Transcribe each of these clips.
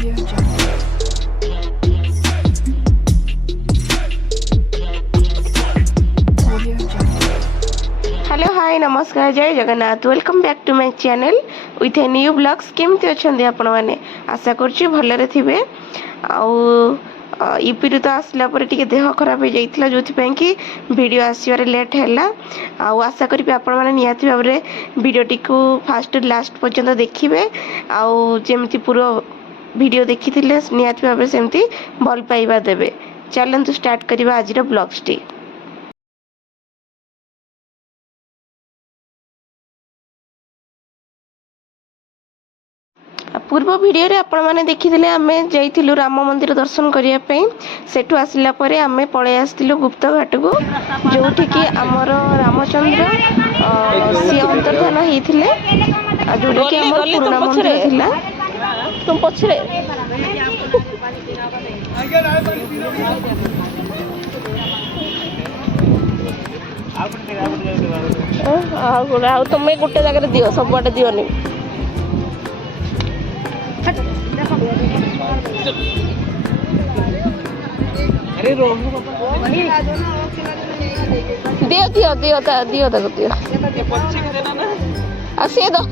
Hello hi नमस्कार जय Jagannath welcome back to my channel with a new blogs केमती अच्छा आपण मैंने आशा करुँच भलरे थे यूपी तो आसला टे देह खराब हो जाता जो कि वीडियो आसबार लेट है आशा करी आपण मैंने निहाती भाव में वीडियोटी को फास्ट लास्ट पर्यंत देखिए आमती पूरा वीडियो देखी निहाती भाव सेमती भल पाइबा देवे। चलतु स्टार्ट करवा आज ब्लॉग्स टी। पूर्व वीडियो रे आपण माने देखिथिले आमे जाइथिलु राम मंदिर दर्शन करिया पई। सेठु आसिला परे आमे पळे आस्तिलु गुप्त घाट को जोठी कि हमर रामचंद्र सी अंतर्धान हेथिले जोठी कि हमर पुराना मंदिर थिला। तुम पछरे आ तुमे गोटे जगह दियो सब बाटे दियोनी। अरे रो दियो दियो दियो दियो तक दियो आसे दो।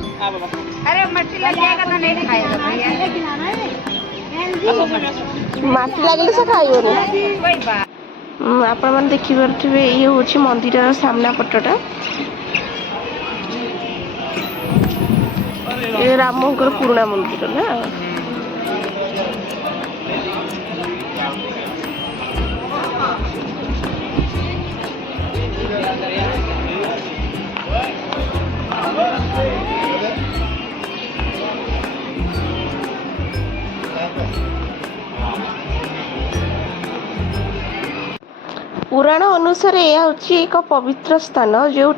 अरे मट्टी लग जाएगा तो नहीं खाएगा भैया। माटी लागले से खाइबो कोई बात आपण मन देखि परथिबे ये होछि मंदिर सामना पटटा ये रामंकर पुराना मंदिर ना। पुराण अनुसार यह हूँ एक पवित्र स्थान जो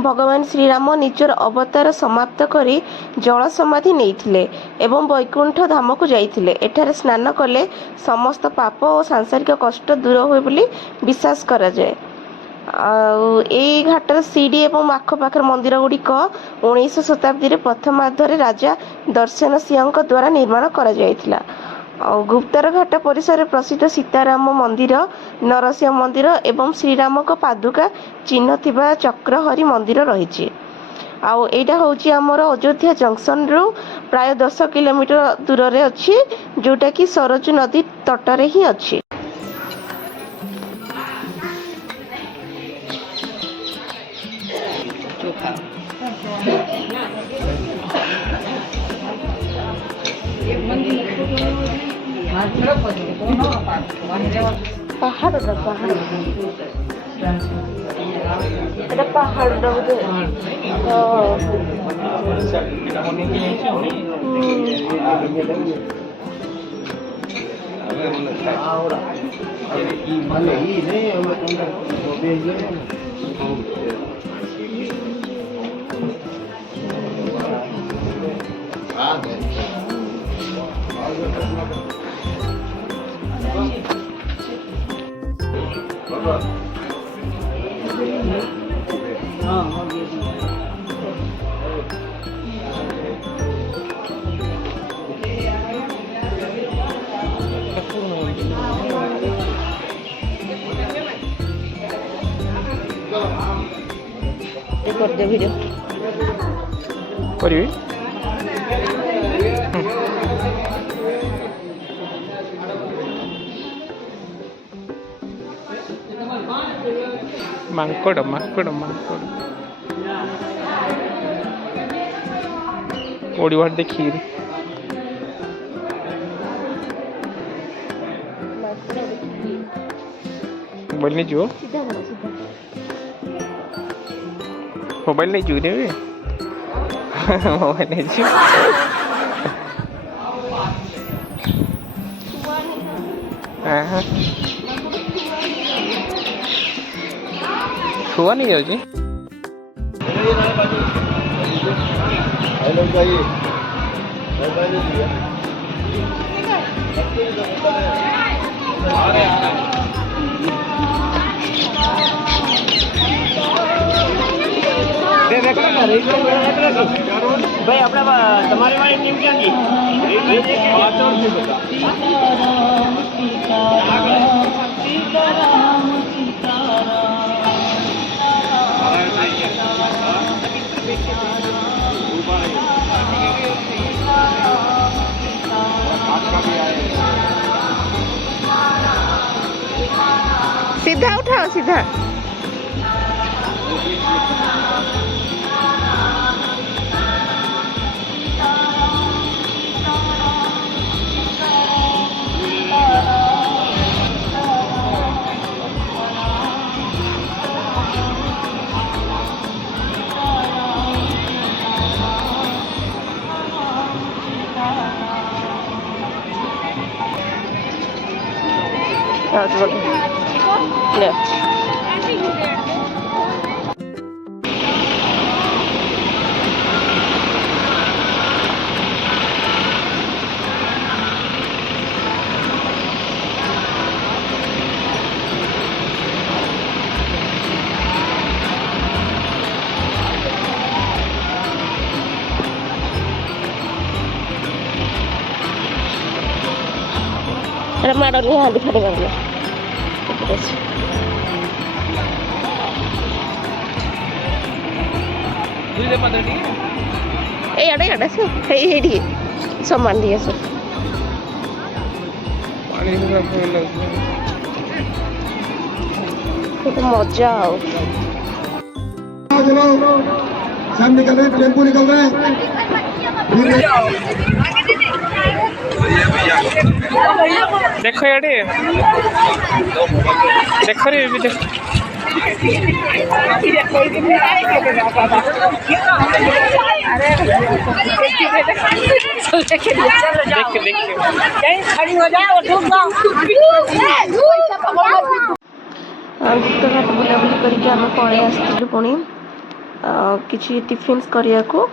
भगवान श्रीराम निजर अवतार समाप्त करी जल समाधि नहीं एवं वैकुंठ धाम को जाइथिले। एठारे स्नान कले समस्त पाप और सांसारिक कष्ट दूर हुए बोली विश्वास करा जाए। ए घाटर सीढ़ी एवं आखपाखर मंदिर गुड़िक 19 शताब्दी प्रथमार्धरे राजा दर्शन सिंह द्वारा निर्माण करा जायथिला। गुप्तर घाट परिसर प्रसिद्ध सीताराम मंदिर नरसिंह मंदिर एवं श्रीराम को पादुका चिन्ह थिबा चक्रहरी मंदिर रही। आईटा हूँ आमर अयोध्या जंक्शन रु प्राय 10 किलोमीटर दूर रे अच्छी जोटा कि सरजू नदी तटरे ही अच्छी। पहाड़ पहाड़ कर दे वीडियो करिवे मांकड़ मांकड़ मांकड़ ओडी वाट देखी मोबाइल नहीं जो मोबाइल नहीं जो रे मोबाइल नहीं जो हाँ छुआ नहीं जाऊँ देखो ભાઈ આપણે તમારી વાળી ટીમ ક્યાંથી सीधा उठाओ सीधा लेफ्ट माडल यहाँ दिखाने वाला एडे से हेडी सामान दिए सब तो मजा आओ सब निकल रहे टेम्पो निकल रहे हैं देखो यार देखो रे भी देख गुप्तघाट बुलाबुली करके आम पड़े आसलु पुणी किसी टिफिन्स करिया को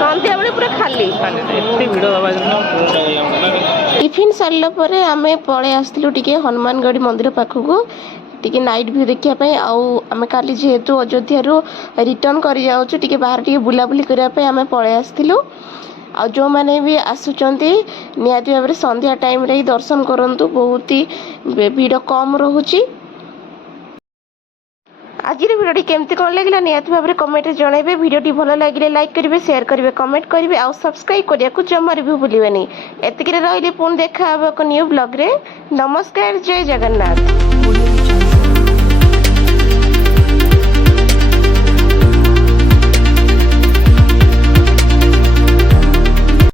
सन्ध्या बेले पूरा खाली टिफिन सारा पर आम पलि आसलु टिके हनुमानगढ़ी मंदिर पाखक टिके नाइट व्यू देखापी आम काली जेहेतु अयोध्या रिटर्न कर जाऊँ टिके बाहर टिके बुलाबुली करने आम पलि आसलु आ जो मैंने भी आसुंच निहाती भाव में संध्या टाइम रे दर्शन करंतु बहुत ही भीड़ कम रोचे आज भिडियो केमती कौन लगे निहाती भाव में कमेंट जनइबे भिडियो भल लगे लाइक करेंगे शेयर करेंगे कमेंट करेंगे आउ सब्सक्राइब करने को जमार भी भूलिए एतिक रही पुणी देखा न्यू ब्लॉग रे नमस्कार जय जगन्नाथ।